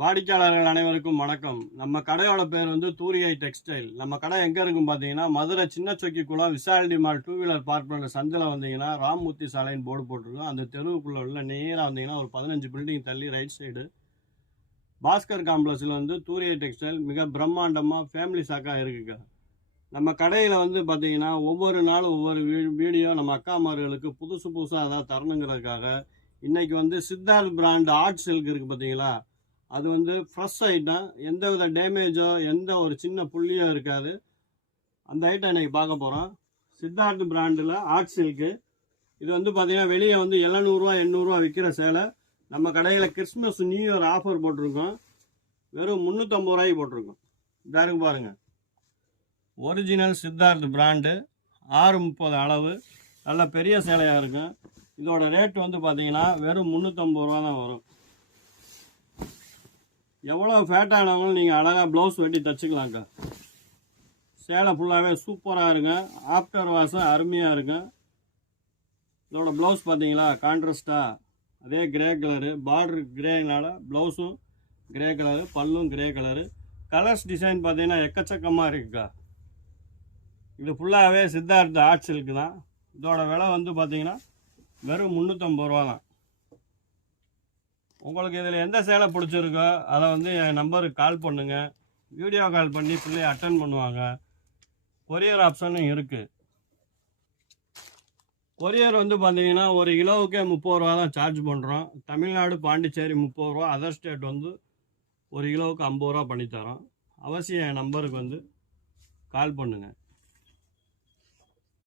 வாடிக்கையாளர்கள் அனைவருக்கும் வணக்கம். நம்ம கடையோட பேர் வந்து தூரிகை டெக்ஸ்டைல். நம்ம கடை எங்கே இருக்கும் பார்த்தீங்கன்னா, மதுரை சின்ன சொக்கிக்குளம் விசால்டி மால் 2 வீலர் பார்க் பண்ணுற சந்தில் வந்தீங்கன்னா ராம்மூர்த்தி சாலைன்னு போர்டு போட்டிருக்கோம். அந்த தெருவுக்குள்ளே உள்ள நேராக வந்தீங்கன்னா ஒரு 15 பில்டிங் தள்ளி ரைட் சைடு பாஸ்கர் காம்ப்ளெக்ஸில் வந்து தூரிகை டெக்ஸ்டைல் மிக பிரம்மாண்டமாக ஃபேமிலி சாக்காக இருக்குங்க. நம்ம கடையில் வந்து பார்த்தீங்கன்னா ஒவ்வொரு நாளும் ஒவ்வொரு வீடியோ நம்ம அக்காமார்களுக்கு புதுசு புதுசாக அதாவது தரணுங்கிறதுக்காக இன்றைக்கி வந்து சித்தார்த் பிராண்ட் ஆர்ட் சில்க் இருக்குது பார்த்தீங்களா, அது வந்து ஃப்ரெஷ் ஐட்டம், எந்த வித டேமேஜோ எந்த ஒரு சின்ன புள்ளியோ இருக்காது. அந்த ஐட்டம் இன்றைக்கி பார்க்க போகிறோம். சித்தார்த் பிராண்டில் ஆர்ட் சில்க்கு. இது வந்து பார்த்திங்கன்னா வெளியே வந்து 700 800 விற்கிற சேலை நம்ம கடையில் கிறிஸ்மஸ் நியூ இயர் ஆஃபர் போட்டிருக்கோம். வெறும் 350 ரூபாய்க்கு போட்டிருக்கோம். இதாருக்கு பாருங்கள், ஒரிஜினல் சித்தார்த் பிராண்டு 630 அளவு, நல்ல பெரிய சேலையாக இருக்கும். இதோட ரேட் வந்து பார்த்திங்கன்னா வெறும் 350 ரூபா தான் வரும். எவ்வளோ ஃபேட்டானவங்களும் நீங்கள் அழகாக ப்ளவுஸ் வெட்டி தச்சுக்கலாங்க. சேலை ஃபுல்லாகவே சூப்பராக இருங்க. ஆஃப்டர் வாஷும் அருமையாக இருக்கும். இதோட ப்ளவுஸ் பார்த்தீங்களா கான்ட்ராஸ்டாக அதே கிரே கலரு, பார்டர் கிரேனால ப்ளவுஸும் கிரே கலரு, பல்லும் கிரே கலரு. கலர்ஸ் டிசைன் பார்த்தீங்கன்னா எக்கச்சக்கமாக இருக்குக்கா. இது ஃபுல்லாகவே சித்தார்த் ஆர்ட் சில்க்கு தான். இதோட விலை வந்து பார்த்தீங்கன்னா வெறும் 350 ரூபா தான். உங்களுக்கு இதில் எந்த சேலை பிடிச்சிருக்கோ அதை வந்து என் நம்பருக்கு கால் பண்ணுங்கள். வீடியோ கால் பண்ணி பிள்ளையை அட்டன் பண்ணுவாங்க. கொரியர் ஆப்ஷனும் இருக்குது. கொரியர் வந்து பார்த்தீங்கன்னா ஒரு கிலோவுக்கே 30 ரூபா தான் சார்ஜ் பண்ணுறோம். தமிழ்நாடு பாண்டிச்சேரி 30 ரூபா, அதர் ஸ்டேட் வந்து ஒரு கிலோவுக்கு 50 ரூபா பண்ணித்தரோம். அவசியம் என் நம்பருக்கு வந்து கால் பண்ணுங்கள்.